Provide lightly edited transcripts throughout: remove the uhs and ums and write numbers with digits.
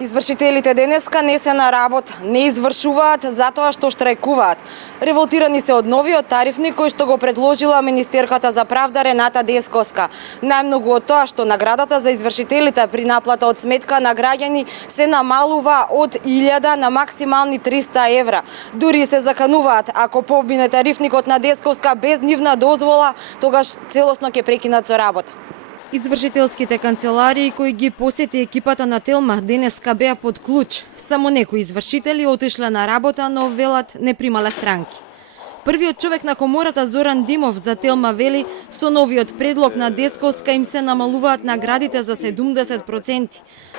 Извршителите денеска не се на работа, не извршуваат затоа што штрajкуваат. Револтирани се од новиот тарифни кој што го предложила Министерката за правда Рената Десковска. Најмногу од тоа што наградата за извршителите при наплата од сметка на граѓани се намалува од 1000 на максимални 300 евра. Дури се закануваат ако побине тарифникот на Десковска без нивна дозвола, тогаш целосно ќе прекинат со работа. Извршителските канцеларии кои ги посети екипата на Телма денеска беа под клуч. Само некои извршители отишле на работа, но велат не примале странки. Првиот човек на комората Зоран Димов за Телма вели, со новиот предлог на Десковска им се намалуваат наградите за 70%.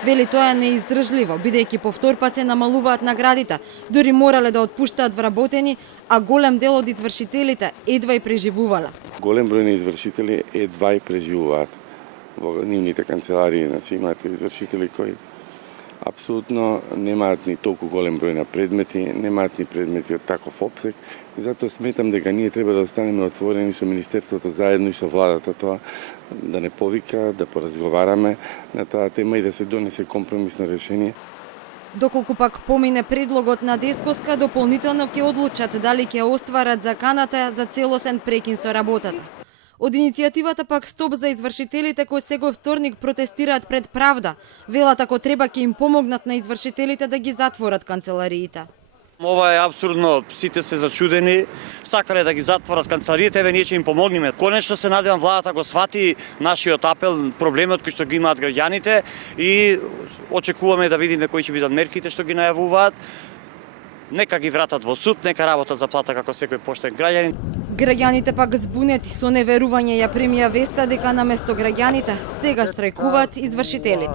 Вели тоа е неиздржливо, бидејќи повторпат се намалуваат наградите, дури морале да отпуштаат вработени, а голем дел од извршителите едва и преживувале. Голем број на извршители едва и преживуваат. Во нивните канцеларии имате извршители кои апсолутно немаат ни толку голем број на предмети, немаат ни предмети од таков опсек, и затоа сметам дека ние треба да останеме отворени со Министерството заедно и со владата тоа да не повика, да поразговараме на таа тема и да се донесе компромисно решение. Доколку пак помине предлогот на Десковска, дополнително ќе одлучат дали ќе остварат заканата за целосен прекин со работата. Од иницијативата пак Стоп за извршителите кои секој вторник протестираат пред правда, велат ако треба ќе им помогнат на извршителите да ги затворат канцелариите. Ова е апсурдно, сите се зачудени, сакале да ги затворат канцелариите, еве ние ќе им помогнеме. Конечно се надевам владата го свати нашиот апел, проблемот кој што ги имаат граѓаните и очекуваме да видиме кои ќе бидат мерките што ги најавуваат. Нека ги вратат во суд, нека работат за плата како секој поштен граѓанин. Граѓаните пак збунети со неверување ја премија веста дека наместо граѓаните сега штрajкуваат извршителите.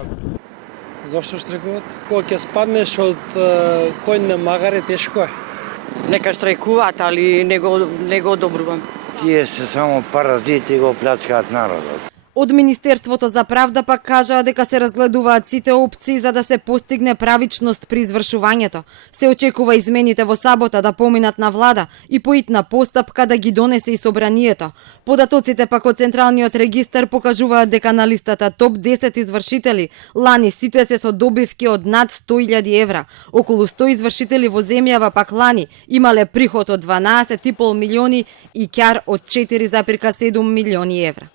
Зошто штрajкуваат? Кога ќе спаднеш од кој на магаре тешко е. Нека штрajкуваат, али не го одобрувам. Тие се само паразити и го плячкаат народот. Од Министерството за правда пак кажаа дека се разгледуваат сите опции за да се постигне правичност при извршувањето. Се очекува измените во сабота да поминат на влада и поитна постапка да ги донесе и собранието. Податоците пак од Централниот регистар покажуваат дека на листата топ 10 извршители лани сите се со добивки од над 100.000 евра. Околу 100 извршители во земјава пак лани имале приход од 12,5 милиони и ќар од 4,7 милиони евра.